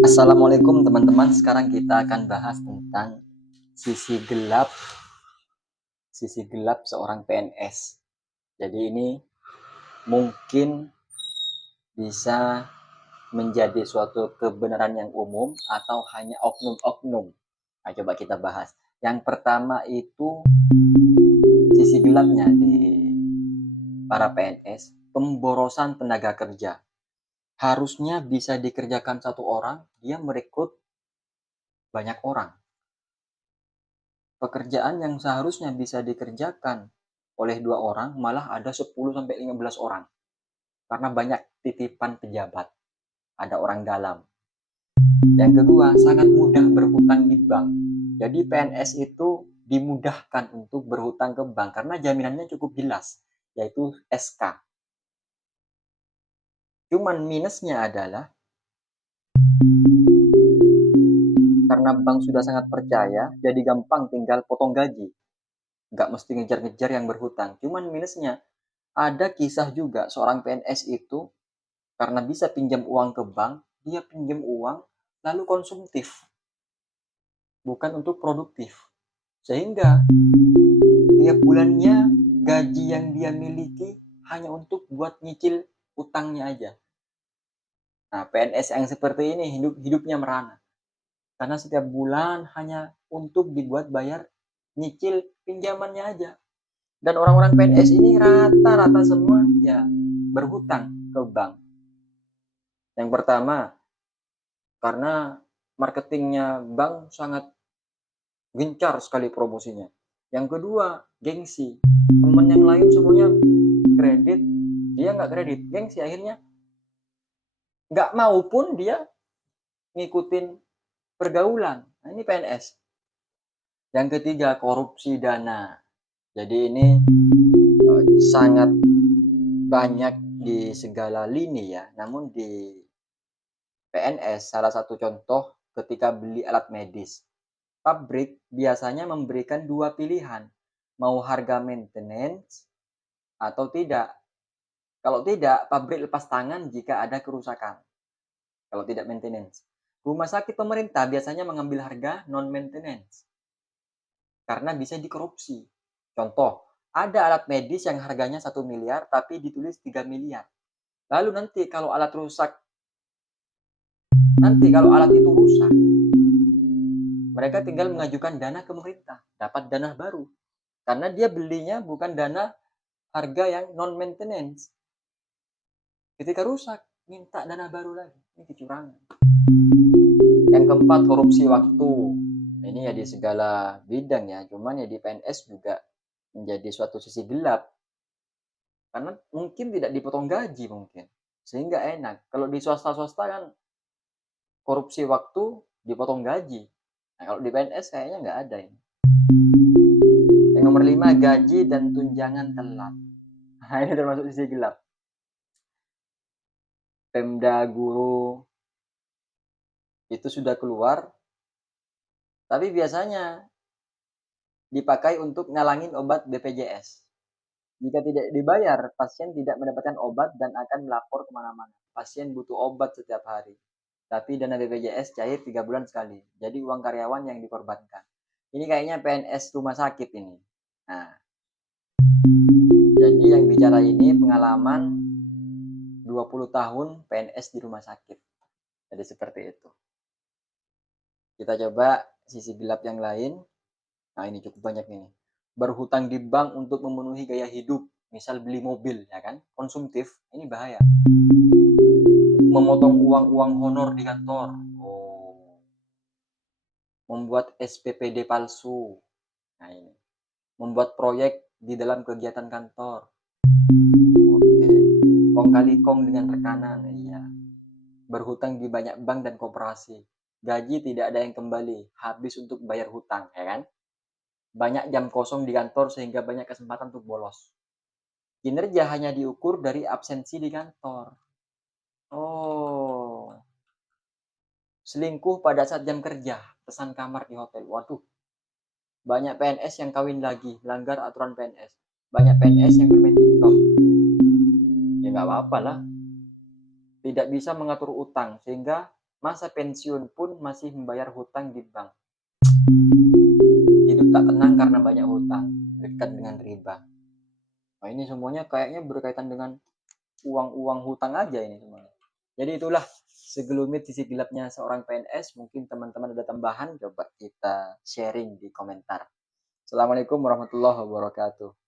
Assalamualaikum teman-teman. Sekarang kita akan bahas tentang sisi gelap seorang PNS. Jadi ini mungkin bisa menjadi suatu kebenaran yang umum atau hanya oknum-oknum. Nah, coba kita bahas. Yang pertama itu sisi gelapnya di para PNS, pemborosan tenaga kerja. Harusnya bisa dikerjakan satu orang, dia merekrut banyak orang. Pekerjaan yang seharusnya bisa dikerjakan oleh 2 orang, malah ada 10-15 orang. Karena banyak titipan pejabat, ada orang dalam. Yang kedua, sangat mudah berhutang di bank. Jadi PNS itu dimudahkan untuk berhutang ke bank karena jaminannya cukup jelas, yaitu SK. Cuman minusnya adalah karena bank sudah sangat percaya, jadi gampang tinggal potong gaji. Nggak mesti ngejar-ngejar yang berhutang. Cuman minusnya, ada kisah juga seorang PNS itu karena bisa pinjam uang ke bank, dia pinjam uang lalu konsumtif, bukan untuk produktif. Sehingga tiap bulannya gaji yang dia miliki hanya untuk buat nyicil utangnya aja. Nah, PNS yang seperti ini hidupnya merana. Karena setiap bulan hanya untuk dibuat bayar nyicil pinjamannya aja. Dan orang-orang PNS ini rata-rata semua ya berhutang ke bank. Yang pertama, karena marketingnya bank sangat gencar sekali promosinya. Yang kedua, gengsi. Temen yang lain semuanya kredit, dia nggak kredit. Gengsi, akhirnya nggak mau pun dia ngikutin pergaulan. Nah, ini PNS. Yang ketiga, korupsi dana. Jadi ini sangat banyak di segala lini ya. Namun di PNS, salah satu contoh ketika beli alat medis. Pabrik biasanya memberikan 2 pilihan, mau harga maintenance atau tidak. Kalau tidak, pabrik lepas tangan jika ada kerusakan. Kalau tidak maintenance. Rumah sakit pemerintah biasanya mengambil harga non-maintenance karena bisa dikorupsi. Contoh, ada alat medis yang harganya 1 miliar tapi ditulis 3 miliar. Lalu nanti kalau alat itu rusak, mereka tinggal mengajukan dana ke pemerintah, dapat dana baru. Karena dia belinya bukan dana harga yang non maintenance. Ketika rusak, minta dana baru lagi. Ini kecurangan. Yang keempat, korupsi waktu. Ini ya di segala bidang ya, cuman ya di PNS juga menjadi suatu sisi gelap. Karena mungkin tidak dipotong gaji mungkin. Sehingga enak. Kalau di swasta-swasta kan korupsi waktu dipotong gaji. Nah, kalau di PNS kayaknya nggak ada ini. Yang nomor 5, gaji dan tunjangan telat. Nah, ini termasuk sisi gelap. Pemda guru itu sudah keluar, tapi biasanya dipakai untuk ngalangin obat BPJS. Jika tidak dibayar, pasien tidak mendapatkan obat dan akan melapor kemana-mana. Pasien butuh obat setiap hari. Tapi dana BPJS cair 3 bulan sekali. Jadi uang karyawan yang dikorbankan. Ini kayaknya PNS rumah sakit ini. Nah, jadi yang bicara ini pengalaman 20 tahun PNS di rumah sakit. Jadi seperti itu. Kita coba sisi gelap yang lain. Nah, ini cukup banyak ini. Berhutang di bank untuk memenuhi gaya hidup. Misal beli mobil, ya kan? Konsumtif, ini bahaya. Memotong uang-uang honor di kantor. Oh. Membuat SPPD palsu. Nah, ini. Membuat proyek di dalam kegiatan kantor. Oke. Kong kali kong dengan rekanan. Iya. Berhutang di banyak bank dan koperasi. Gaji tidak ada yang kembali. Habis untuk bayar hutang, ya kan? Banyak jam kosong di kantor sehingga banyak kesempatan untuk bolos. Kinerja hanya diukur dari absensi di kantor. Oh, selingkuh pada saat jam kerja, pesan kamar di hotel. Waduh, banyak PNS yang kawin lagi, langgar aturan PNS. Banyak PNS yang bermain TikTok. Ya nggak apa-apa lah. Tidak bisa mengatur utang, sehingga masa pensiun pun masih membayar hutang di bank. Hidup tak tenang karena banyak hutang, dekat dengan riba. Nah, ini semuanya kayaknya berkaitan dengan uang-uang hutang aja ini semuanya. Jadi itulah segelumit sisi gelapnya seorang PNS. Mungkin teman-teman ada tambahan, coba kita sharing di komentar. Assalamualaikum warahmatullahi wabarakatuh.